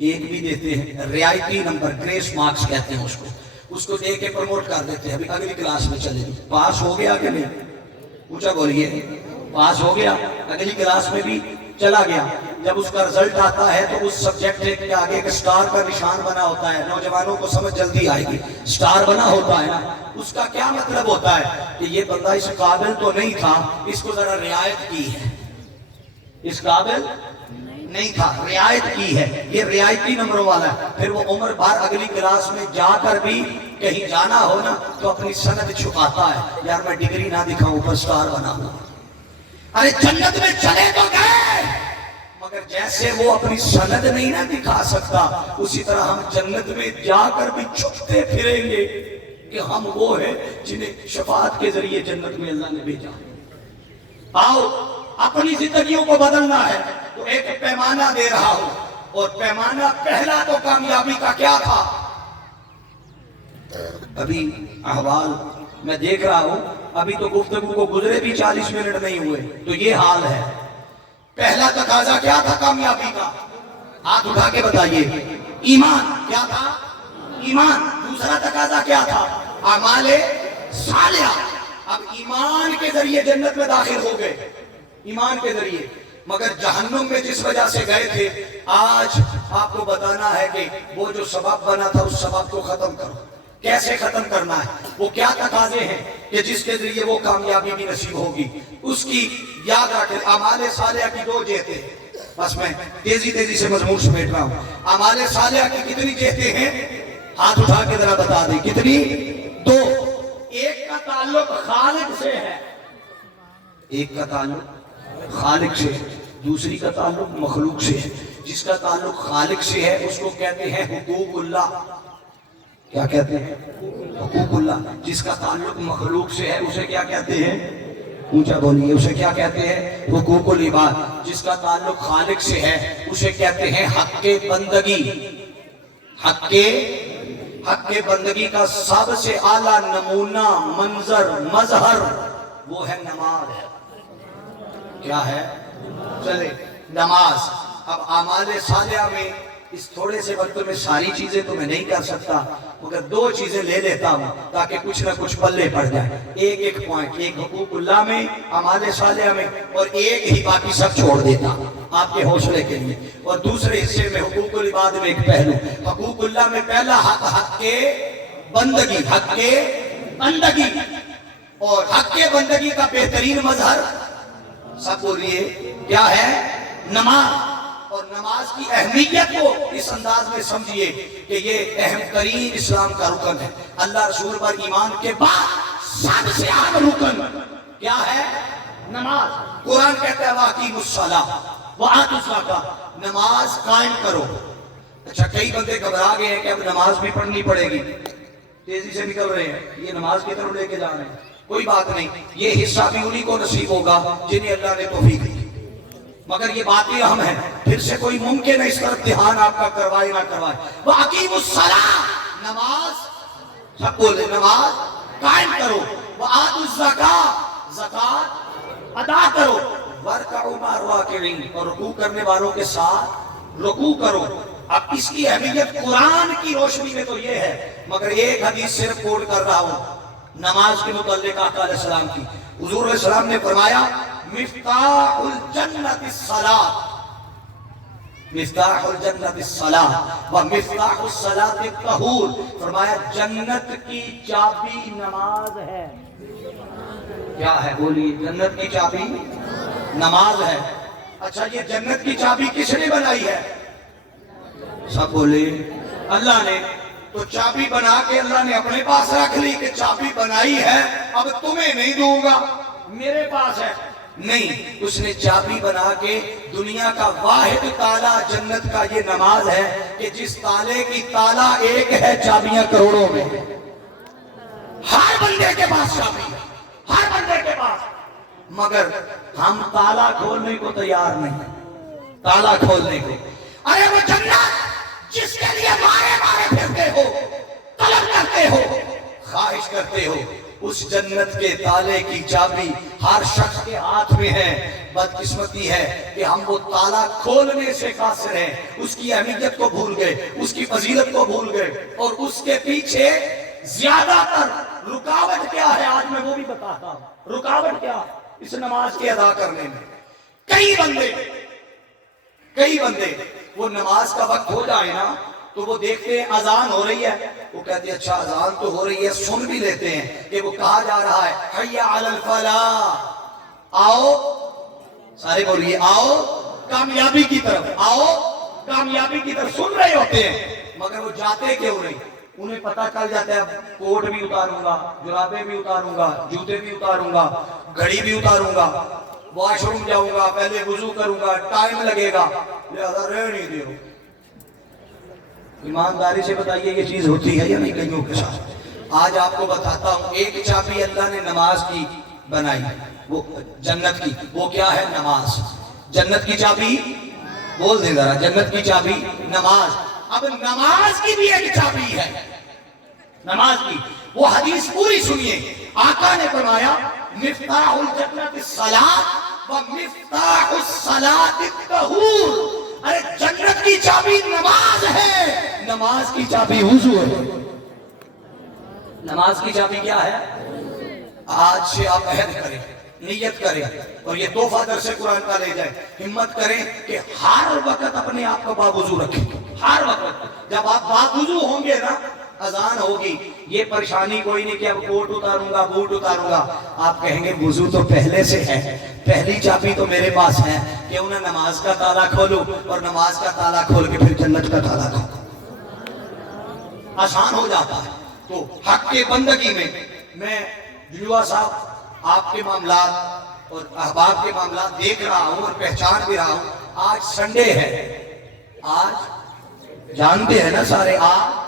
ایک بھی دیتے ہیں رعایتی نمبر، گریس مارکس کہتے ہیں اس کو دے کے پروموٹ کر دیتے ہیں، ابھی اگلی کلاس میں چلے گی، پاس ہو گیا کہ نہیں؟ اونچا بولیے، پاس ہو گیا، اگلی کلاس میں بھی چلا گیا۔ جب اس کا رزلٹ آتا ہے تو اس سبجیکٹ کے آگے ایک سٹار کا نشان بنا ہوتا ہے، نوجوانوں کو سمجھ جلدی آئے گی، سٹار بنا ہوتا ہے نا، اس کا کیا مطلب ہوتا ہے کہ یہ بندہ اس قابل تو نہیں تھا، اس کو ذرا رعایت کی ہے، اس قابل نہیں تھا، رعایت کی ہے، یہ رعایتی نمبروں والا ہے۔ پھر وہ عمر بھر اگلی کلاس میں جا کر بھی کہیں جانا ہو نا تو اپنی سند چھپاتا ہے، یار میں ڈگری نہ دکھاؤں پر سٹار بنا ہوں۔ ارے جنت میں چلے تو گئے، مگر جیسے وہ اپنی سند نہیں نہ دکھا سکتا، اسی طرح ہم جنت میں جا کر بھی چھپتے پھریں گے کہ ہم وہ ہیں جنہیں شفاعت کے ذریعے جنت میں اللہ نے بھیجا۔ آؤ اپنی زندگیوں کو بدلنا ہے تو ایک پیمانہ دے رہا ہوں، اور پیمانہ پہلا تو کامیابی کا کیا تھا؟ ابھی احوال میں دیکھ رہا ہوں، ابھی تو گفتگو کو گزرے بھی 40 منٹ نہیں ہوئے تو یہ حال ہے۔ پہلا تقاضا کیا تھا کامیابی کا؟ ہاتھ اٹھا کے بتائیے، ایمان۔ کیا تھا؟ ایمان۔ دوسرا تقاضا کیا تھا؟ اعمال صالحہ۔ اب ایمان کے ذریعے جنت میں داخل ہو گئے، ایمان کے ذریعے، مگر جہنم میں جس وجہ سے گئے تھے، آج آپ کو بتانا ہے کہ وہ جو سبب بنا تھا اس سبب کو ختم کرو۔ کیسے ختم کرنا ہے؟ وہ کیا تقاضے ہیں کہ جس کے ذریعے وہ کامیابی بھی نصیب ہوگی، اس کی یاد رکھیں۔ اعمال صالحہ کی 2 جہتیں، بس میں تیزی سے مضمون سمیٹ رہا ہوں۔ اعمال صالحہ کی کتنی جہتیں ہیں؟ ہاتھ اٹھا کے ذرا بتا دیں، کتنی؟ 2۔ ایک کا تعلق خالق سے ہے، ایک کا تعلق خالق سے، دوسری کا تعلق مخلوق سے ہے۔ جس کا تعلق خالق سے ہے اس کو کہتے ہیں حقوق اللہ۔ کیا کہتے ہیں؟ حقوق اللہ۔ جس کا تعلق مخلوق سے ہے اسے کیا کہتے ہیں؟ اونچا بولیے، اسے کیا کہتے ہیں؟ حقوق العباد۔ جس کا تعلق خالق سے ہے اسے کہتے ہیں حق بندگی۔ حق بندگی کا سب سے اعلیٰ نمونہ، منظر، مظہر وہ ہے نماز۔ کیا ہے؟ چلے نماز۔ اب اعمال صالحہ میں اس تھوڑے سے وقت میں ساری چیزیں تو میں نہیں کر سکتا، مگر 2 چیزیں لے لیتا ہوں تاکہ کچھ نہ کچھ پلے پڑ جائے۔ ایک پوائنٹ، ایک حقوق اللہ میں، اعمال صالحہ میں، اور ایک ہی باقی سب چھوڑ دیتا آپ کے حوصلے کے لیے۔ اور دوسرے حصے میں حقوق العباد میں ایک پہلو، حقوق اللہ میں پہلا حق کے بندگی، حق کے بندگی، اور حق کے بندگی کا بہترین مظہر سب بولیے کیا ہے؟ نماز۔ اور نماز کی اہمیت کو اس انداز میں سمجھیے کہ یہ اہم ترین اسلام کا رکن ہے۔ اللہ رسول پر ایمان کے بعد سب سے اہم رکن کیا ہے؟ نماز۔ قرآن کہتا ہے وَأَقِیمُوا الصَّلَاةَ وَآتُوا الزَّکَاةَ، نماز قائم کرو۔ اچھا کئی بندے گھبرا گئے ہیں کہ اب نماز بھی پڑھنی پڑے گی، تیزی سے نکل رہے ہیں، یہ نماز کی طرف لے کے جا رہے ہیں۔ کوئی بات نہیں، یہ حصہ بھی انہی کو نصیب ہوگا جنہیں اللہ نے توفیق دی، مگر یہ باتیں اہم ہیں۔ پھر سے کوئی ممکن ہے اس طرف دھیان آپ کا کروائے نہ کروائے۔ وَأَقِیمُوا الصَّلَاةَ، نماز، سب بولے نماز قائم کرو۔ وَآتُوا الزَّکَاةَ، زکات ادا کرو۔ وَارْکَعُوا مَعَ الرَّاکِعِینَ، اور رکوع کرنے والوں کے ساتھ رکوع کرو۔ اب اس کی اہمیت قرآن کی روشنی میں تو یہ ہے، مگر ایک حدیث صرف کوٹ کر رہا ہوں نماز کے متعلق آقا علیہ السلام کی۔ حضور علیہ السلام نے فرمایا مفتاح الجنت الصلاۃ، مفتاح الجنت الصلاۃ ومفتاح الصلاۃ الطہور، فرمایا جنت کی چابی نماز ہے۔ کیا ہے؟ بولیے، جنت کی چابی نماز ہے۔ اچھا یہ جنت کی چابی کس نے بنائی ہے؟ سب بولے اللہ نے۔ تو چابی بنا کے اللہ نے اپنے پاس رکھ لی کہ چابی بنائی ہے، اب تمہیں نہیں دوں گا، میرے پاس ہے؟ نہیں، اس نے چابی بنا کے دنیا کا واحد تالا جنت کا یہ نماز ہے کہ جس تالے کی تالا ایک ہے، چابیاں کروڑوں میں، ہر بندے کے پاس چابی ہے، ہر بندے کے پاس، مگر ہم تالا کھولنے کو تیار نہیں، تالا کھولنے کو۔ ارے وہ جنت جس کے لیے مارے مارے پھرتے ہو، طلب کرتے ہو، خواہش کرتے ہو، اس جنت کے تالے کی چابی ہر شخص کے ہاتھ میں ہے. بدقسمتی ہے کہ ہم وہ تالا کھولنے سے قاصر ہیں, اس کی اہمیت کو بھول گئے, اس کی فضیلت کو بھول گئے, اور اس کے پیچھے زیادہ تر رکاوٹ کیا ہے آج میں وہ بھی بتاتا ہوں. رکاوٹ کیا اس نماز کے ادا کرنے میں؟ کئی بندے وہ نماز کا وقت ہو جائے نا تو وہ دیکھتے ہیں اذان ہو رہی ہے, وہ کہتے ہیں اچھا اذان تو ہو رہی ہے, سن بھی لیتے ہیں کہ وہ کہا جا رہا ہے حی علی الفلاح, آؤ سارے بولیے آؤ کامیابی کی طرف, آؤ کامیابی کی طرف. سن رہے ہوتے ہیں مگر وہ جاتے کیوں نہیں؟ انہیں پتہ چل جاتا ہے اب کوٹ بھی اتاروں گا, جرابیں بھی اتاروں گا, جوتے بھی اتاروں گا, گھڑی بھی اتاروں گا, واش روم جاؤں گا, پہلے وضو کروں گا, ٹائم لگے گا, لہذا رہنے دو. ایمانداری سے بتائیے یہ چیز ہوتی ہے یا نہیں کئیوں کے ساتھ؟ آج آپ کو بتاتا ہوں ایک چابی اللہ نے نماز کی بنائی, وہ جنت کی, وہ کیا ہے؟ نماز. جنت کی چابی بول دے ذرا, جنت کی چابی نماز. اب نماز کی بھی ایک چابی ہے, نماز کی. وہ حدیث پوری سنیے, آقا نے فرمایا مفتاح الجنت الصلاۃ و مفتاح الصلاۃ الطہور. ارے جنت کی چابی نماز ہے, نماز کی چابی وضو ہے. نماز کی چابی کیا ہے؟ آج سے آپ عہد کریں, نیت کریں, اور یہ تحفہ درس قرآن کا لے جائیں, ہمت کریں کہ ہر وقت اپنے آپ کو باوضو رکھیں. ہر وقت جب آپ باوضو ہوں گے نا, اذان ہوگی, یہ پریشانی کوئی نہیں کہ اب کوٹ اتاروں گا, بوٹ اتاروں گا. آپ کہیں گے وضو تو پہلے سے ہے, پہلی چابی تو میرے پاس ہے, کیوں نہ نماز کا تالا کھولوں اور نماز کا تالا کھول کے پھر جنت کا تالا کھولوں. آسان ہو جاتا ہے. تو حق کے بندگی میں جلوہ صاحب آپ کے معاملات اور احباب کے معاملات دیکھ رہا ہوں اور پہچان بھی رہا ہوں. آج سنڈے ہے, آج جانتے ہیں نا سارے, آج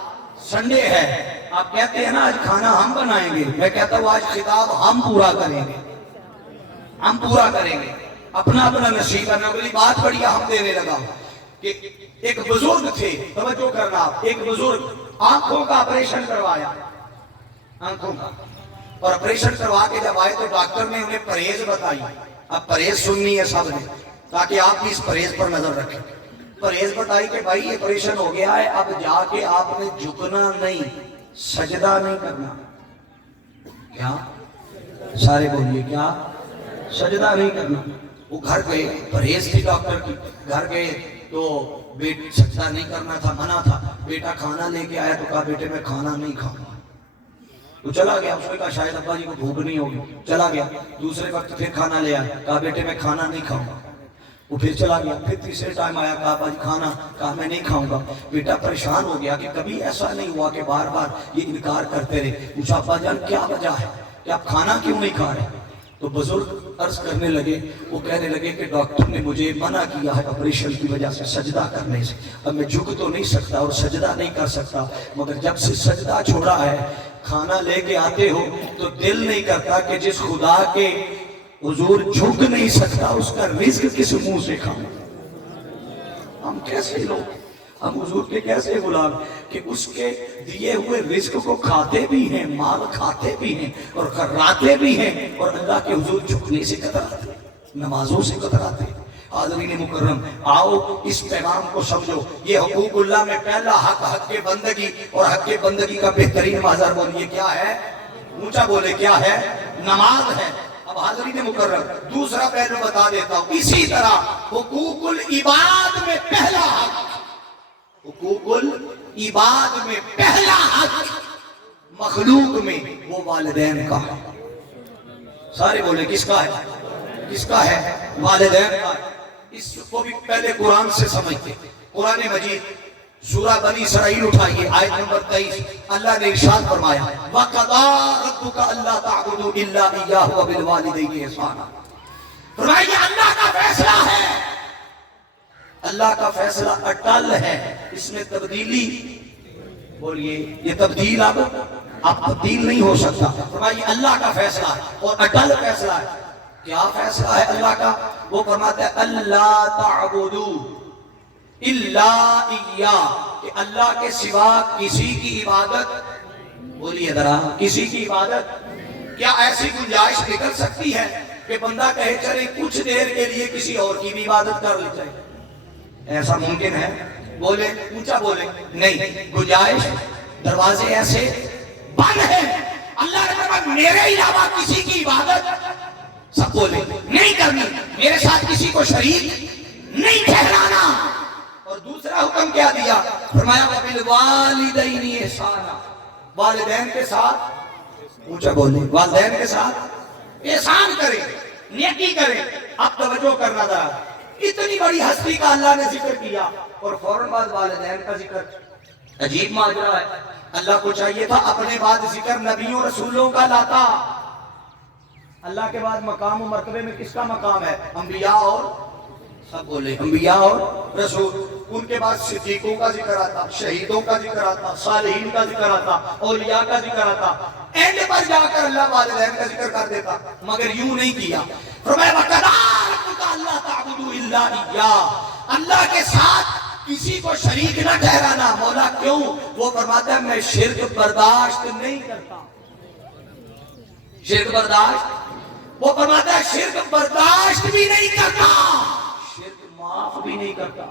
سنڈے ہے. آپ کہتے ہیں نا آج کھانا ہم بنائیں گے, میں کہتا ہوں آج خطاب ہم پورا کریں گے, ہم پورا کریں گے. اپنا اپنا نصیب ہے. میں اگلی بات بڑی اہم دینے لگا کہ ایک بزرگ تھے, توجہ کرنا, ایک بزرگ آنکھوں کا آپریشن کروایا, آنکھوں کا, اور آپریشن کروا کے جب آئے تو ڈاکٹر نے انہیں پرہیز بتائی. اب پرہیز سننی ہے سب نے تاکہ آپ بھی اس پرہیز پر نظر رکھیں. پرہیز بتائی کہ بھائی یہ آپریشن ہو گیا ہے, اب جا کے آپ نے جھکنا نہیں, سجدہ نہیں کرنا. کیا سارے بولیے, کیا سجدہ نہیں کرنا. وہ گھر گئے, پرہیز تھی ڈاکٹر کی, گھر گئے تو سجدہ نہیں کرنا تھا, منع تھا. بیٹا کھانا لے کے آیا تو کہا بیٹے میں کھانا نہیں کھاؤں گا. تو چلا گیا, اس نے کہا شاید ابا جی کو بھوک نہیں ہوگی, چلا گیا. دوسرے وقت پھر کھانا لے آیا, کہا بیٹے میں کھانا نہیں کھاؤں گا. وہ پھر چلا گیا, پھر تیسرے ٹائم آیا, کہا ابا جی کھانا, کہا میں نہیں کھاؤں گا. بیٹا پریشان ہو گیا کہ کبھی ایسا نہیں ہوا کہ بار بار یہ انکار کرتے رہے. پوچھا ابا جان کیا وجہ ہے کہ آپ کھانا کیوں نہیں کھا رہے؟ تو بزرگ عرض کرنے لگے, وہ کہنے لگے کہ ڈاکٹر نے مجھے منع کیا ہے آپریشن کی وجہ سے سجدہ کرنے سے. اب میں جھک تو نہیں سکتا اور سجدہ نہیں کر سکتا, مگر جب سے سجدہ چھوڑا ہے کھانا لے کے آتے ہو تو دل نہیں کرتا کہ جس خدا کے حضور جھک نہیں سکتا اس کا رزق کس منہ سے کھاؤں. ہم کیسے لوگ, ہم حضور کے کیسے غلام کہ اس کے دیے ہوئے رزق کو کھاتے بھی ہیں, مال کھاتے بھی ہیں اور کراتے بھی ہیں, اور اللہ کے حضور جھکنے سے کتراتے, نمازوں سے کتراتے. حاضرین مکرم, آؤ اس پیغام کو سمجھو. یہ حقوق اللہ میں پہلا حق حق کے بندگی, اور حق کے بندگی کا بہترین مظہر بولیے کیا ہے؟ اونچا بولے کیا ہے؟ نماز ہے. اب حاضرین مکرم دوسرا پہلو بتا دیتا ہوں. اسی طرح حقوق العباد میں پہلا حق, حقوق العباد میں پہلا حق مخلوق میں وہ والدین کا ہے. سارے بولے کس کا ہے؟ کس کا ہے؟ والدین کا. اس کو بھی پہلے قرآن سے سمجھتے. قرآن مجید سورہ بنی اسرائیل اٹھائیے, آیت نمبر 23. اللہ نے ارشاد فرمایا وَقَضَىٰ رَبُّكَ أَلَّا تَعْبُدُوا إِلَّا إِيَّاهُ وَبِالْوَالِدَيْنِ إِحْسَانًا. فرمایا اللہ کا فیصلہ ہے, اللہ کا فیصلہ اٹل ہے, اس میں تبدیلی, بولیے یہ تبدیل اب تبدیل نہیں ہو سکتا. فرمائیے اللہ کا فیصلہ ہے اور اٹل فیصلہ ہے. کیا فیصلہ ہے اللہ کا؟ وہ فرماتا ہے اللہ تعبدوا الا ایاہ, کہ اللہ کے سوا کسی کی عبادت, بولیے ذرا, کسی کی عبادت کیا ایسی گنجائش نکل سکتی ہے کہ بندہ کہے چلے کچھ دیر کے لیے کسی اور کی بھی عبادت کر لی جائے؟ ایسا ممکن ہے؟ بولے اونچا بولے نہیں، گنجائش دروازے ایسے بند ہیں۔ اللہ نے فرمایا میرے علاوہ کسی کی عبادت سب بولے نہیں کرنی، میرے ساتھ کسی کو شریک نہیں ٹھہرانا۔ اور دوسرا حکم کیا دیا؟ فرمایا وَبِالْوَالِدَيْنِ احسانا، والدین کے ساتھ اونچا بولے والدین کے ساتھ احسان کرے، نیکی کرے۔ اب توجہ کرنا ذرا، اتنی بڑی ہستی کا اللہ نے ذکر کیا اور فوراً بعد والدین کا ذکر۔ عجیب ماجرا ہے، اللہ کو چاہیے تھا اپنے بعد ذکر نبیوں رسولوں کا لاتا۔ اللہ کے بعد مقام و مرتبے میں کس کا مقام ہے؟ انبیاء اور سب بولے انبیاء اور رسول۔ ان کے بعد صدیقوں کا ذکر آتا، شہیدوں کا ذکر آتا، صالحین کا ذکر آتا، اولیاء کا ذکر آتا۔ اینڈ پر جا کر اللہ والدین کا ذکر کر دیتا، مگر یوں نہیں کیا۔ فرمایا وَقَضَىٰ رَبُّكَ أَلَّا تَعْبُدُوا إِلَّا إِيَّاهُ، اللہ کے ساتھ کسی کو شریک نہ ٹھہرانا۔ مولا کیوں؟ وہ فرماتا ہے میں شرک برداشت نہیں کرتا۔ شرک برداشت، وہ فرماتا ہے شرک برداشت بھی نہیں کرتا، شرک معاف بھی نہیں کرتا۔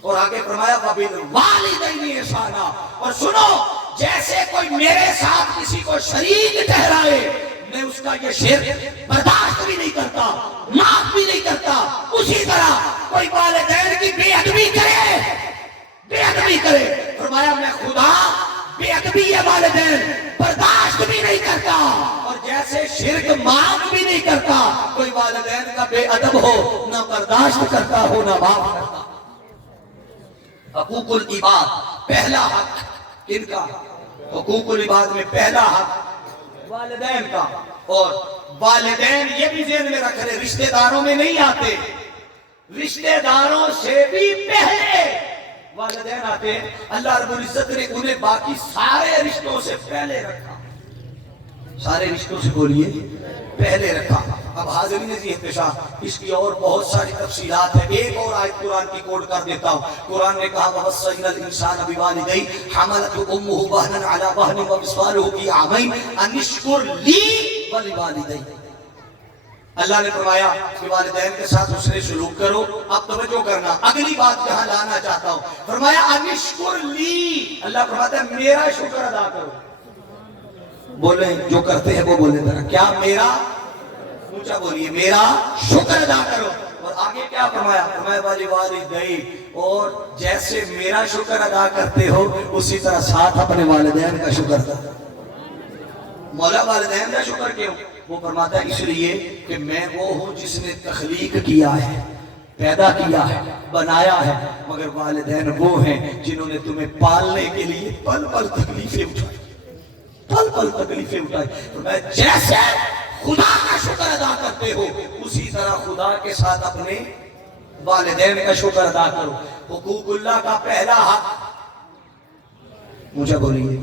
اور آگے فرمایا وَبِالْوَالِدَيْنِ احسانا، اور سنو جیسے کوئی میرے ساتھ کسی کو شریک ٹھہرائے میں اس کا یہ شرک برداشت بھی نہیں کرتا، معاف بھی نہیں کرتا، اسی طرح کوئی والدین کی بے ادبی کرے، فرمایا میں خدا بے ادبی والدین برداشت بھی نہیں کرتا، اور جیسے شرک معاف بھی نہیں کرتا، کوئی والدین کا بے ادب ہو نہ برداشت کرتا ہو نہ معاف کرتا۔ حقوق العباد، پہلا حق کن کا؟ حقوق العباد میں پہلا حق والدین کا۔ اور والدین یہ بھی ذہن میں رکھ رہے رشتہ داروں میں نہیں آتے، رشتہ داروں سے بھی پہلے والدین آتے ہیں۔ اللہ رب العزت نے انہیں باقی سارے رشتوں سے پہلے رکھا، سارے رشتوں سے بولیے پہلے رکھا۔ اب حاضرین عزیز احتشام، اس کی اور بہت ساری تفصیلات ہیں، ایک اور آیت قرآن کی کوٹ کر دیتا ہوں۔ قرآن نے کہا وَوَصَّيْنَا الْإِنسَانَ بِوَالِدَيْهِ حَمَلَتْهُ أُمُّهُ وَهْنًا عَلَى وَهْنٍ وَفِصَالُهُ فِي عَامَيْنِ أَنِ اشْكُرْ لِي وَلِوَالِدَيْكَ۔ اللہ نے فرمایا کہ والدین کے ساتھ حسن سلوک کرو۔ اب توجہ کرنا، اگلی بات جہاں لانا چاہتا ہوں، فرمایا أَنِ اشْكُرْ لِي، اللہ فرماتا ہے میرا شکر ادا کرو۔ بولیں جو کرتے ہیں وہ بولیں ذرا، کیا میرا؟ اونچا بولیے میرا شکر ادا کرو۔ اور آگے کیا فرمایا؟ فرمایا وَلِوَالِدَيْهِ، اور جیسے میرا شکر ادا کرتے ہو اسی طرح ساتھ اپنے والدین کا شکر ادا کرو۔ مولا والدین کا شکر کیوں؟ وہ فرماتا ہے اس لیے کہ میں وہ ہوں جس نے تخلیق کیا ہے، پیدا کیا ہے، بنایا ہے، مگر والدین وہ ہیں جنہوں نے تمہیں پالنے کے لیے پل پل تکلیفیں اٹھائی، پل پل تکلیفیں اٹھائی۔ فرمایا جیسے خدا کا شکر ادا کرتے ہو اسی طرح خدا کے ساتھ اپنے والدین کا شکر ادا کرو۔ حقوق اللہ کا پہلا حق، مجھے بولیے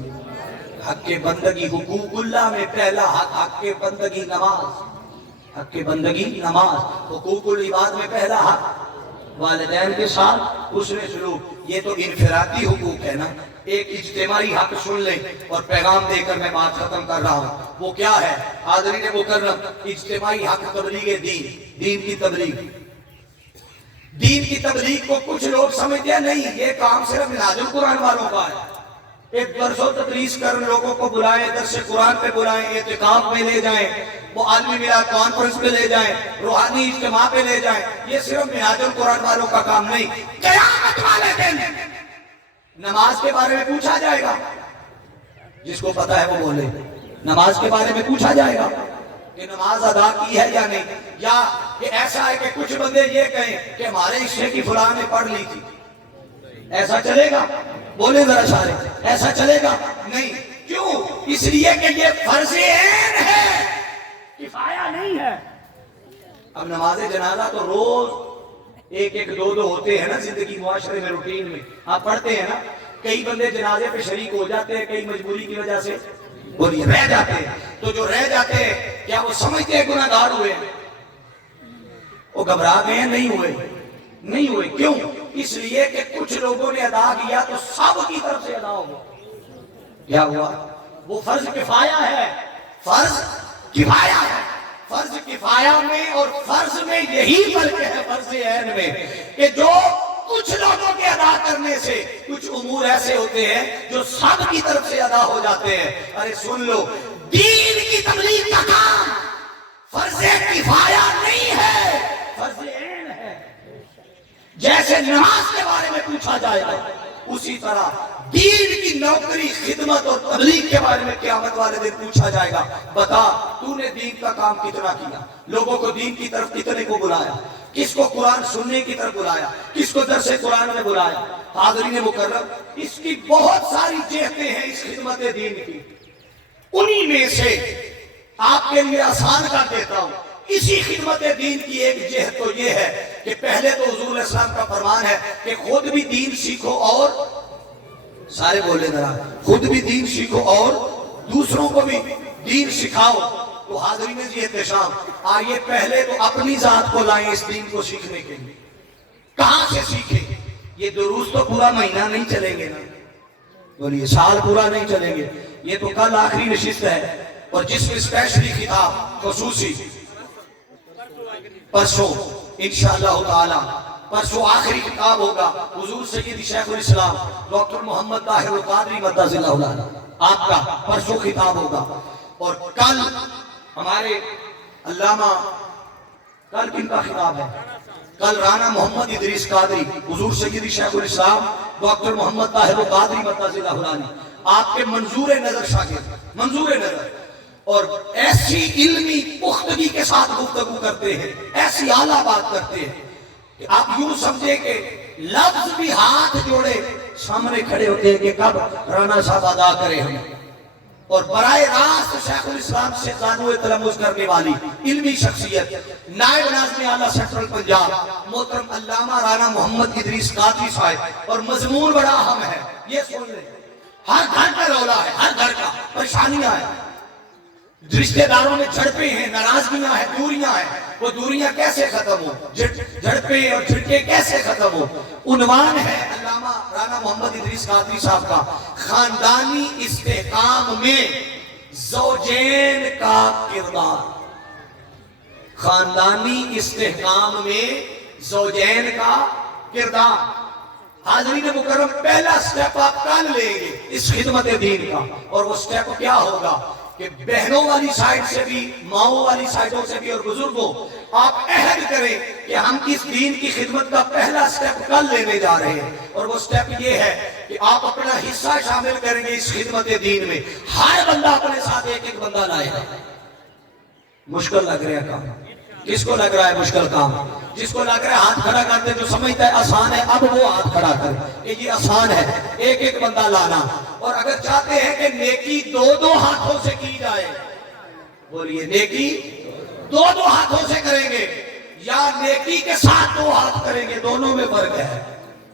حق بندگی۔ حقوق اللہ میں پہلا حق حق بندگی نماز، حق بندگی نماز۔ حقوق العباد میں پہلا حق والدین کے ساتھ حسن سلوک۔ یہ تو انفرادی حقوق ہے نا، ایک اجتماعی حق سن لیں اور پیغام دے کر میں بات ختم کر رہا ہوں۔ وہ کیا ہے حاضرین مکرم؟ اجتماعی حق تبلیغ دین، دین کی تبلیغ۔ دین کی تبلیغ کو کچھ لوگ سمجھتے ہیں نہیں یہ کام صرف منہاج القرآن والوں کا ہے، ایک درس و تدریس کر لوگوں کو بلائیں، درس قرآن پہ بلائیں، اعتکاف میں لے جائیں، وہ عالمی میلاد کانفرنس پہ لے جائیں، روحانی اجتماع پہ لے جائیں، یہ صرف منہاج القرآن والوں کا کام نہیں۔ قیامت والے دن نماز کے بارے میں پوچھا جائے گا، جس کو پتا ہے وہ بولے، نماز کے بارے میں پوچھا جائے گا کہ نماز ادا کی ہے یا نہیں، یا کہ ایسا ہے کہ کچھ بندے یہ کہیں کہ ہمارے حصے کی فلاں نے پڑھ لی تھی، ایسا چلے گا؟ بولے ذرا سارے، ایسا چلے گا نہیں۔ کیوں؟ اس لیے کہ یہ فرض عین ہے، کفایہ نہیں ہے۔ اب نماز جنازہ تو روز ایک ایک دو دو ہوتے ہیں نا زندگی معاشرے میں، روٹین میں آپ پڑھتے ہیں نا، کئی بندے جنازے پہ شریک ہو جاتے ہیں، کئی مجبوری کی وجہ سے بولیے رہ جاتے ہیں۔ تو جو رہ جاتے ہیں کیا وہ سمجھتے ہیں گناہ گار ہوئے؟ وہ گھبرا گئے ہیں؟ نہیں ہوئے، نہیں ہوئے۔ کیوں؟ اس لیے کہ کچھ لوگوں نے ادا کیا تو سب کی طرف سے ادا ہوا۔ کیا ہوا؟ وہ فرض کفایہ ہے، فرض کفایہ ہے. فرض کفایہ میں اور فرض میں یہی فرق ہے فرض عین میں کہ جو کچھ لوگوں کے ادا کرنے سے کچھ امور ایسے ہوتے ہیں جو سب کی طرف سے ادا ہو جاتے ہیں. ارے سن لو، دین کی تبلیغ کا کام فرض کفایہ نہیں ہے، فرض عین ہے. جیسے نماز کے بارے میں پوچھا جائے گا اسی طرح دین کی نوکری، خدمت اور تبلیغ کے بارے میں قیامت والے دن پوچھا جائے گا. بتا تو نے دین کا کام کتنا کیا، لوگوں کو دین کی طرف کتنے کو بلایا، کس کو قرآن سننے کی طرف بلایا، کس کو درس قرآن میں بلایا. حاضرین مکرم، اس کی بہت ساری جہتیں ہیں اس خدمت دین کی. انہی میں سے آپ کے لیے آسان کر دیتا ہوں. اسی خدمت دین کی ایک جہت تو یہ ہے کہ پہلے تو حضور علیہ السلام کا فرمان ہے کہ خود بھی دین سیکھو اور سارے بولے ذرا، خود بھی دین سیکھو اور دوسروں کو بھی دین سکھاؤ. تو حاضرین جی احتشام، آئیے پہلے تو اپنی ذات کو لائیں اس دین کو سیکھنے کے لیے. کہاں سے سیکھیں؟ یہ دروس تو پورا مہینہ نہیں چلیں گے نا، بولیے سال پورا نہیں چلیں گے. یہ تو کل آخری نشست ہے اور جس میں اسپیشلی خطاب خصوصی پرسوں انشاءاللہ تعالی پرسوں آخری خطاب ہوگا. حضور سید شیخ الاسلام ڈاکٹر محمد طاہر القادری مدث اللہ علیہ آپ کا پرسوں خطاب ہوگا. اور کل ہمارے علامہ، کل کن کا خطاب ہے؟ کل رانا محمد ادریس قادری حضور سید شیخ الاسلام ڈاکٹر محمد طاہر القادری مدث اللہ علیہ آپ کے منظور نظر شاگرد، منظور نظر، اور ایسی علمی پختگی کے ساتھ گفتگو کرتے ہیں، ایسی اعلیٰ بات کرتے ہیں کہ آپ یوں سمجھے کہ لفظ بھی ہاتھ جوڑے سامنے کھڑے ہوتے ہیں کہ کب رانا صاحب ادا کرے ہمیں. اور براہ راست شیخ الاسلام سے قانون تلمذ کرنے والی علمی شخصیت نائب ناظم اعلیٰ سینٹرل پنجاب محترم علامہ رانا محمد ادریس قادری صاحب. اور مضمون بڑا اہم ہے، یہ سن لیں. ہر گھر کا رولا ہے، ہر گھر کا پریشانیاں ہیں، رشتہ داروں میں جھڑپیں ہیں، ناراضگیاں ہیں، دوریاں ہیں. وہ دوریاں کیسے ختم ہو، جھڑپیں اور جھڑکے کیسے ختم ہو. عنوان ہے علامہ رانا محمد ادریس قادری صاحب کا خاندانی استحکام میں زوجین کا کردار. خاندانی استحکام میں زوجین کا کردار. حاضرین مکرم، پہلا سٹیپ آپ کل لیں گے اس خدمت دین کا، اور وہ سٹیپ کیا ہوگا کہ بہنوں والی سائٹ سے بھی، ماؤں والی سائٹوں سے بھی اور بزرگوں آپ عہد کریں کہ ہم اس دین کی خدمت کا پہلا سٹیپ کل لینے جا رہے ہیں. اور وہ سٹیپ یہ ہے کہ آپ اپنا حصہ شامل کریں گے اس خدمت دین میں. ہر بندہ اپنے ساتھ ایک ایک بندہ لائے گا. مشکل لگ رہا ہے کام؟ کس کو لگ رہا ہے مشکل کام؟ جس کو لگ رہا ہے ہاتھ کھڑا کرتے، جو سمجھتا ہے آسان ہے اب وہ ہاتھ کھڑا کرے کہ یہ آسان ہے. ایک ایک بندہ لانا. اور اگر چاہتے ہیں کہ نیکی دو دو ہاتھوں سے کی جائے، بولیے نیکی دو دو ہاتھوں سے کریں گے یا نیکی کے ساتھ دو ہاتھ کریں گے، دونوں میں فرق ہے.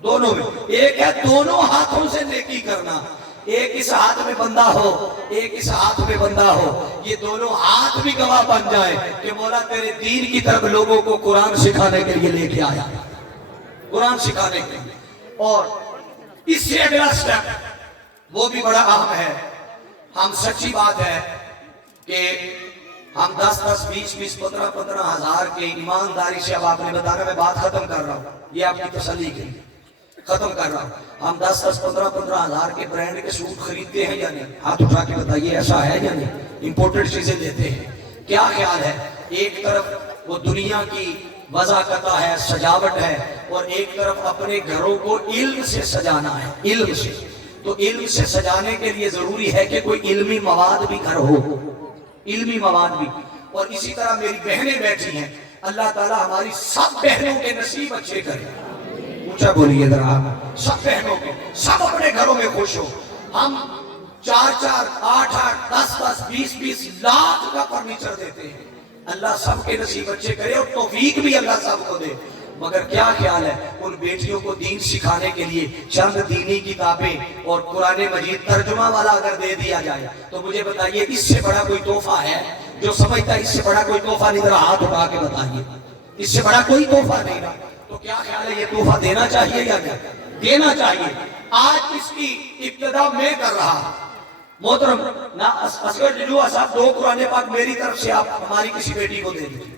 دونوں میں ایک ہے دونوں ہاتھوں سے نیکی کرنا، ایک اس ہاتھ میں بندہ ہو، ایک اس ہاتھ میں بندہ ہو. یہ دونوں ہاتھ بھی گواہ بن جائے کہ مولا تیرے دین کی طرف لوگوں کو قرآن سکھانے کے لیے لے کے آیا، قرآن سکھانے کے لیے. اور اس سے اگلا سٹیپ وہ بھی بڑا اہم ہے. ہم سچی بات ہے کہ ہم 10-10, 20-20, 15-15 ہزار کے ایمانداری سے، اب آپ نے بتانا، میں بات ختم کر رہا ہوں، یہ آپ کی تسلی کے لیے ختم کر رہا ہوں. ہم 10-10, 15-15 ہزار کے برانڈ کے سوٹ خریدتے ہیں یا نہیں؟ ہاتھ اٹھا کے بتائیے ایسا ہے یا نہیں؟ امپورٹڈ چیزیں لیتے ہیں. کیا خیال ہے؟ ایک طرف وہ دنیا کی وضاحت ہے، سجاوٹ ہے، اور ایک طرف اپنے گھروں کو علم سے سجانا ہے. علم سے، تو علم سے سجانے کے لیے ضروری ہے کہ کوئی علمی مواد بھی گھر ہو، علمی مواد بھی. اور اسی طرح میری بہنیں بیٹھی ہیں، اللہ تعالی ہماری سب بہنوں کے نصیب اچھے کرے. اونچا بولیے ذرا، سب بہنوں کے، سب اپنے گھروں میں خوش ہو. ہم 4-4, 8-8, 10-10, 20-20 لاکھ کا فرنیچر دیتے ہیں. اللہ سب کے نصیب اچھے کرے اور توفیق بھی اللہ سب کو دے. مگر کیا خیال ہے ان بیٹیوں کو دین سکھانے کے لیے چند دینی کتابیں اور قرآن مجید ترجمہ والا اگر دے دیا جائے تو مجھے بتائیے اس سے بڑا کوئی تحفہ ہے؟ جو سمجھتا ہے اس سے بڑا کوئی تحفہ نہیں، ذرا ہاتھ اٹھا کے بتائیے. اس سے بڑا کوئی تحفہ نہیں رہا. تو کیا خیال ہے یہ تحفہ دینا چاہیے یا کیا؟ دینا چاہیے. آج اس کی ابتدا میں کر رہا، محترم نا اصغر جلوہ صاحب 2 قرآن پاک میری طرف سے آپ ہماری کسی بیٹی کو دے دیجیے.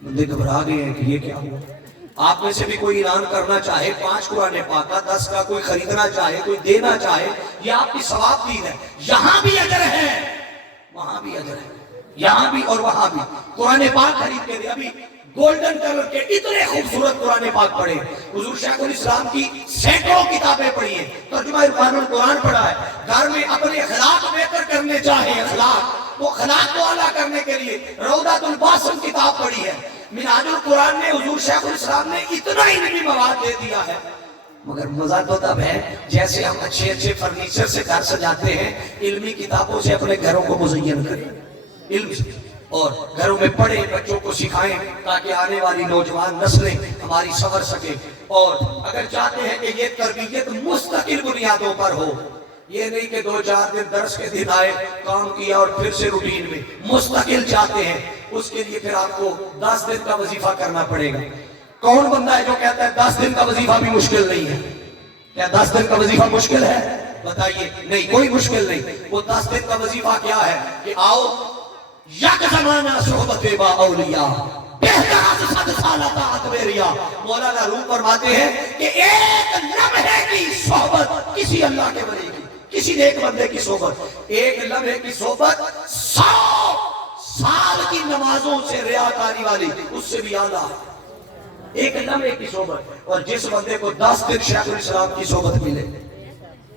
بندے گھبرا گئے ہیں کہ یہ کیا ہوا. آپ میں سے بھی کوئی اعلان کرنا چاہے 5 قرآن پاک کا 10 کا کوئی خریدنا چاہے کوئی دینا چاہے, یہ آپ کی ثواب دین ہے. یہاں بھی اجر ہے وہاں بھی اجر ہے, یہاں بھی اور وہاں بھی. قرآن پاک خرید کے دے. ابھی گولڈن کلر کے اتنے خوبصورت قرآن پاک پڑھے, حضور شیخ الاسلام کی سینکڑوں کتابیں پڑھی ہیں, ترجمہ عرفان القرآن پڑھا ہے. گھر میں اپنے اخلاق بہتر کرنے چاہے, اخلاق وہ اخلاق کو اعلیٰ کرنے کے لیے روضۃ الباسم کتاب پڑھی ہے. منہاج القرآن میں حضور شیخ الاسلام نے اتنا علمی مواد دے دیا ہے. مگر مزہ تو تب ہے جیسے ہم اچھے اچھے فرنیچر سے گھر سجاتے ہیں, علمی کتابوں سے اپنے گھروں کو مزین کریں, علم سے, اور گھروں میں پڑھیں, بچوں کو سکھائیں تاکہ آنے والی نوجوان نسلیں ہماری سنور سکیں. اور اگر چاہتے ہیں کہ یہ تربیت مستقل بنیادوں پر ہو, یہ نہیں کہ 2-4 دن درس کے دن آئے کام کیا اور پھر سے روٹین میں, مستقل چاہتے ہیں, اس کے لیے پھر آپ کو 10 دن کا وظیفہ کرنا پڑے گا. کون بندہ ہے جو کہتا ہے 10 دن کا وظیفہ بھی مشکل نہیں ہے؟ کیا 10 دن کا وظیفہ مشکل ہے؟ بتائیے. نہیں, کوئی مشکل نہیں. وہ 10 دن کا وظیفہ کیا ہے کہ آؤ یک زمانہ صحبت با اولیاء بہتر از 100 سالہ طاعت میریا. مولانا روم فرماتے ہیں کہ ایک لمحے کی صحبت کسی اللہ کے ولی کی, کسی نیک بندے کی صحبت, ایک لمحے کی صحبت 100 سال کی نمازوں سے ریاکاری والی, اس سے بھی اعلیٰ. ایک لمحے کی صحبت. اور جس بندے کو 10 دن شیخ الاسلام کی صحبت ملے,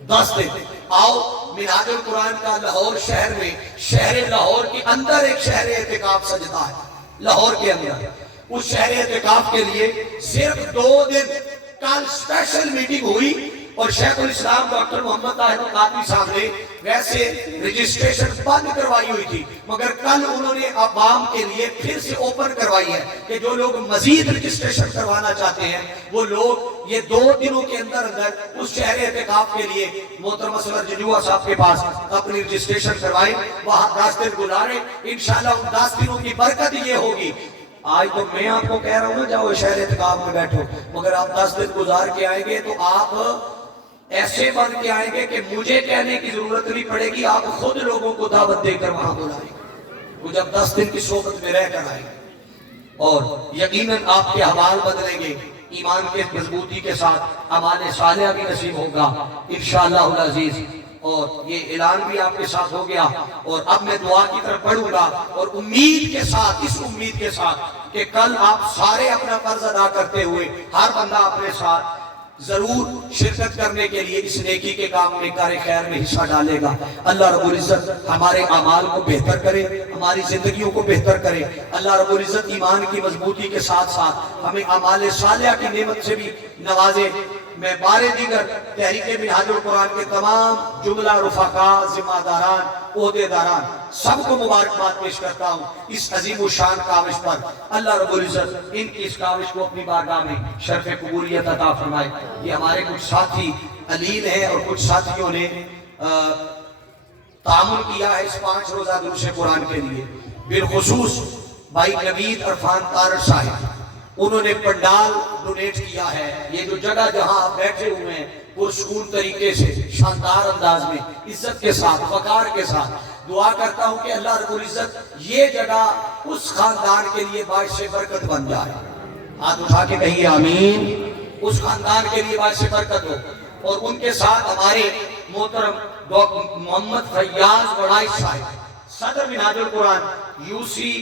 10 دن. آؤ منہاج القرآن کا لاہور شہر میں, شہر لاہور کے اندر ایک شہر اعتکاف سجدہ ہے, لاہور کے اندر. اس شہر اعتکاف کے لیے صرف 2 دن کل اسپیشل میٹنگ ہوئی, اور شیخ الاسلام ڈاکٹر محمد طاہر القادری صاحب نے ویسے رجسٹریشن بند کروائی ہوئی تھی, مگر کل انہوں نے عوام کے لیے پھر سے اوپن کروائی ہے کہ جو لوگ مزید رجسٹریشن کروانا چاہتے ہیں وہ لوگ یہ 2 دنوں کے اندر اندر اس شہر اعتکاف کے لیے محترم اصغر جلوہ صاحب کے پاس اپنی رجسٹریشن کروائیں, وہاں 10 دن گزاریں. انشاءاللہ ان 10 دنوں کی برکت یہ ہوگی. آج تو میں آپ کو کہہ رہا ہوں نا جاؤ شہر اعتکاف میں بیٹھو, مگر آپ 10 دن گزار کے آئیں گے تو آپ ایسے بن کے آئیں گے کہ مجھے کہنے کی ضرورت نہیں پڑے گی, آپ خود لوگوں کو دعوت دے کر وہاں بلائیں گے. وہ جب 10 دن کی صحبت میں رہ کر آئیں گے اور یقیناً آپ کے حوال بدلیں گے, ایمان کے مضبوطی کے ساتھ اعمال صالحہ بھی نصیب ہوگا انشاءاللہ العزیز. اور یہ اعلان بھی آپ کے ساتھ ہو گیا, اور اب میں دعا کی طرف بڑھوں گا, اور امید کے ساتھ, اس امید کے ساتھ کہ کل آپ سارے اپنا فرض ادا کرتے ہوئے ہر بندہ اپنے ساتھ ضرور شرکت کرنے کے لیے اس نیکی کے کام میں کار خیر میں حصہ ڈالے گا. اللہ رب العزت ہمارے اعمال کو بہتر کرے, ہماری زندگیوں کو بہتر کرے. اللہ رب العزت ایمان کی مضبوطی کے ساتھ ساتھ ہمیں اعمال صالحہ کی نعمت سے بھی نوازے. میں بارے دیگر تحریک منہاج القرآن کے تمام جملہ رفقاء, ذمہ داران, عہدے داران سب کو مبارکباد پیش کرتا ہوں اس عظیم و شان کاوش پر. اللہ رب العزت ان کی اس کاوش کو اپنی بارگاہ میں شرف قبولیت عطا فرمائے. یہ ہمارے کچھ ساتھی علیل ہیں اور کچھ ساتھیوں نے تعامل کیا ہے اس 5 روزہ دروس قرآن کے لیے. بالخصوص بھائی نوید عرفان طارڑ صاحب, انہوں نے پنڈال ڈونیٹ کیا ہے. یہ جو جگہ جہاں آپ بیٹھے ہوئے ہیں پرسکون طریقے سے, شاندار انداز میں, عزت کے ساتھ, وقار کے ساتھ, دعا کرتا ہوں کہ اللہ رب العزت یہ جگہ اس خاندان کے لیے باعث برکت بن جائے. ہاتھ اٹھا کے کہیے آمین. اس خاندان کے لیے باعث برکت ہو. اور ان کے ساتھ ہمارے محترم محمد فیاض وڑائی صاحب, صدر منہاج القرآن یوسی,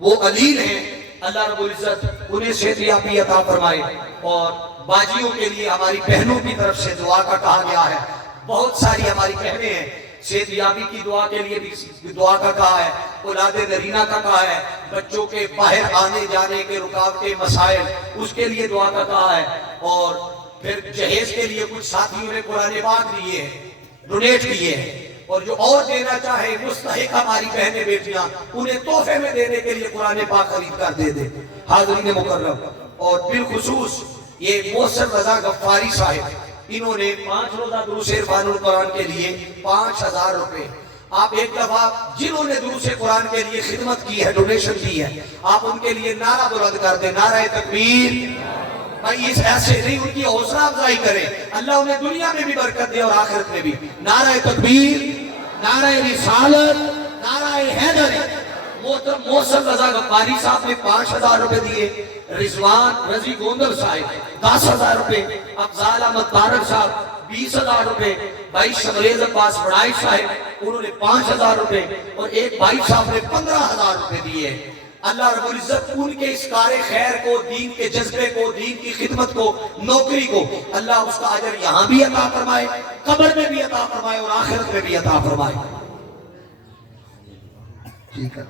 وہ علیل ہیں. اللہ رب العزت انہیں صحت یابی عطا فرمائے. اور باجیوں کے لیے ہماری بہنوں کی طرف سے دعا کا کہا گیا ہے. بہت ساری ہماری بہنیں ہیں, صحت یابی کی دعا کے لیے بھی دعا کا کہا ہے, اولاد نرینہ کا کہا ہے, بچوں کے باہر آنے جانے کے رکاوٹیں مسائل اس کے لیے دعا کا کہا ہے. اور پھر جہیز کے لیے کچھ ساتھیوں نے قرآن پاک دیے ہیں, ڈونیٹ کیے ہیں. اور جو اور دینا چاہے مستحق ہماری بہنیں بیٹیاں, انہیں تحفے میں دینے کے لیے قرآن پاک خرید کر دے دیں. حاضرین مکرم, اور بالخصوص یہ محسن رضا غفاری صاحب, انہوں نے 5 روزہ دروس عرفان القرآن کے لیے 5000 روپے. آپ ایک دفعہ جنہوں نے دروس قرآن کے لیے خدمت کی ہے, ڈونیشن کی ہے, آپ ان کے لیے نعرہ بلند کر دیں, نعرہ تکبیر, بھائی اس ایسے نہیں، ان کی حوصلہ افزائی کریں، اللہ انہیں دنیا میں بھی برکت دے اور آخرت میں بھی۔ نعرہ تکبیر، نعرہ رسالت، نعرہ حیدری۔ محترم محسن رضا غفاری صاحب نے 5,000 روپے دیے، رضوان رضی گوندر صاحب 10,000 روپے، افضال احمد طارق صاحب 20,000 روپے، بھائی شمریز عباس بڑائی صاحب انہوں نے 5,000 روپے، اور ایک بھائی صاحب نے 15,000 روپے دیے۔ اللہ رب العزت ان کے اس کار خیر کو، دین کے جذبے کو، دین کی خدمت کو، نوکری کو، اللہ اس کا اجر یہاں بھی عطا فرمائے، قبر میں بھی عطا فرمائے اور آخرت میں بھی عطا فرمائے۔ ٹھیک ہے،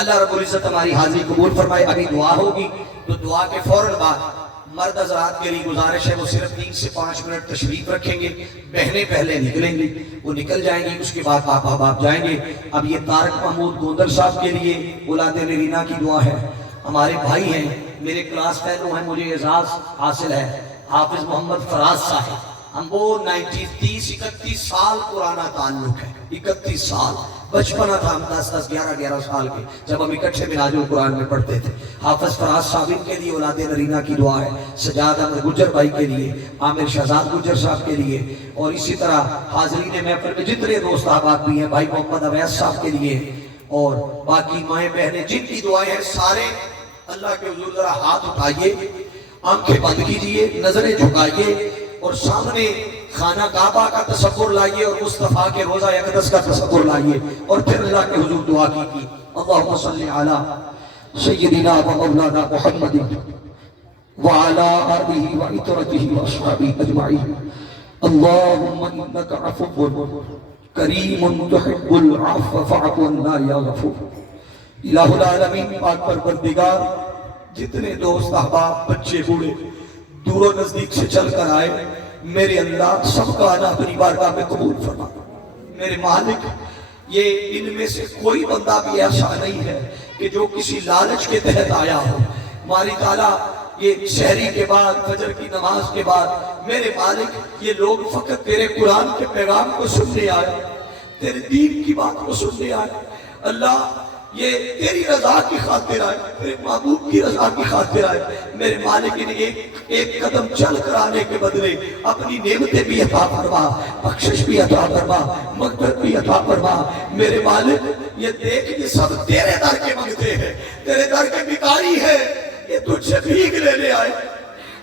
اللہ رب العزت ہماری حاضری قبول فرمائے۔ ابھی دعا ہوگی تو دعا کے فوراً بعد مرد حضرات کے لیے گزارش ہے وہ صرف 3 سے 5 منٹ تشریف رکھیں گے، بہنیں پہلے نکلیں گی، وہ نکل جائیں گی، اس کے بعد آپ احباب جائیں گے۔ اب یہ طارق محمود گوندر صاحب کے لیے اولاد نرینا کی دعا ہے، ہمارے بھائی ہیں، میرے کلاس فیلو ہیں، مجھے اعزاز حاصل ہے، حافظ محمد فراز صاحب، ہم وہ 31 سال پرانا تعلق ہے، 31 سال، بچپنا تھا ہم 10 11 سال کے جب ہم اکٹھے مناج القرآن میں پڑھتے تھے۔ حافظ فراز صاحب کے لیے اولاد نرینا کی دعا ہے، سجاد احمد گجر بھائی کے لیے، عامر شہزاد گجر صاحب کے لیے، اور اسی طرح حاضرین محفل میں جتنے دوست احباب بھی ہیں، بھائی محمد اویس صاحب کے لیے، اور باقی مائیں بہنیں جن کی دعائیں ہیں، سارے اللہ کے حضور ذرا ہاتھ اٹھائیے، آنکھیں بند کیجئے، نظریں جھکائیے، اور سامنے خانہ کعبہ کا تصور لائیے اور مصطفیٰ کے روضہ اقدس کا تصور لائیے، اور پھر اللہ کے حضور دعا کی اللہم صلی علی سیدنا و مولانا محمد وعلی آلہ و عطرتہ و اصحابہ اجمعین۔ اللہم انک عفو کریم تحب العفو فاعف عنا یا غفور۔ الہ العالمین پاک پروردگار، جتنے دوست احباب بچے بوڑھے دور و نزدیک سے چل کر آئے، میرے اللہ سب کا آنا اپنی بارگاہ میں قبول فرما۔ میرے مالک، یہ ان میں سے کوئی بندہ بھی ایسا نہیں ہے کہ جو کسی لالچ کے تحت آیا ہو۔ مالک تعالیٰ، یہ سحری کے بعد، فجر کی نماز کے بعد، میرے مالک یہ لوگ فقط تیرے قرآن کے پیغام کو سننے آئے، تیرے دین کی بات کو سننے آئے۔ اللہ، یہ تیری رضا کی خاطر آئے، تیرے محبوب کی رضا کی خاطر آئے۔ میرے مالک نے ایک قدم چل کر آنے کے بدلے اپنی نعمتیں بھی عطا فرما، بخشش بھی عطا فرما، مغفرت بھی عطا فرما۔ میرے مالک، یہ دیکھ یہ سب تیرے در کے منگتے ہیں، تیرے در کے بھکاری ہیں، یہ تجھ سے بھیک لینے آئے۔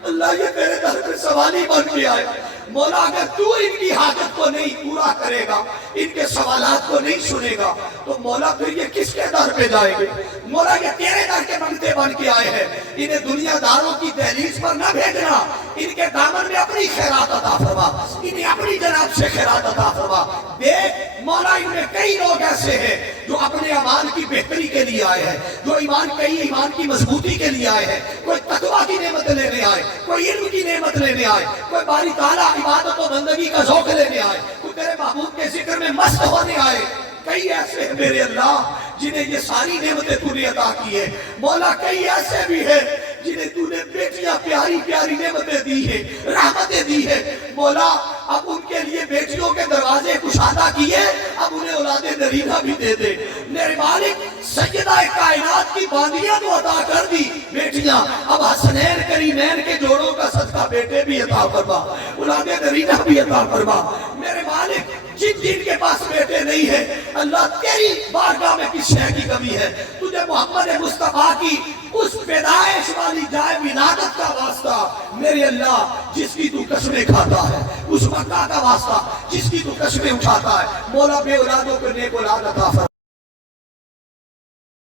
اللہ، یہ تیرے در پہ سوالی بن کے آئے۔ مولا، اگر تو ان کی حاجت کو نہیں پورا کرے گا، ان کے سوالات کو نہیں سنے گا، تو مولا پھر یہ کس کے در پہ جائیں گے؟ مولا، یہ تیرے در کے منگتے بن کے آئے ہیں، انہیں دنیا داروں کی دہلیز پر نہ بھیجنا، ان کے دامن میں اپنی خیرات عطا فرما، انہیں اپنی جناب سے خیرات عطا فرما۔ دیکھ مولا، ان میں کئی لوگ ایسے ہیں جو اپنے ایمان کی بہتری کے لیے آئے ہیں، جو ایمان کی مضبوطی کے لیے آئے ہیں، کوئی تقویٰ کی نعمت لینے آئے، کوئی علم کی نعمت لینے آئے، کوئی باری تعالیٰ عبادت و بندگی کا ذوق لینے آئے، کوئی تیرے محبوب کے ذکر میں مست ہونے آئے۔ کئی ایسے ہیں میرے اللہ جنہیں یہ ساری نعمتیں تو نے عطا کی ہیں۔ مولا، کئی ایسے بھی ہیں جنہیں تو نے بیٹیاں پیاری پیاری نعمتیں دی ہیں، رحمتیں دی ہیں۔ مولا، اب ان کے لیے بیٹیوں کے دروازے کشادہ کیے، اب انہیں اولاد نرینہ بھی دے دے۔ میرے مالک، سیدہ کائنات کی باندیاں تو عطا کر دی بیٹیاں، اب حسنین کریمین کے جوڑوں کا صدقہ بیٹے بھی عطا فرما، اولاد نرینہ بھی عطا فرما۔ میرے مالک، جن کے پاس بیٹے نہیں ہیں، اللہ تیری بارگاہ میں کس شے کی کمی ہے؟ تجھے محمد مصطفیٰ کی اس پیدائش والی جائے ولادت کا واسطہ، میرے اللہ، جس کی تو قسمیں کھاتا ہے، اس مکہ کا واسطہ جس کی تو قسمیں اٹھاتا ہے، مولا بے اولادوں کو نیک اولاد عطا فرما۔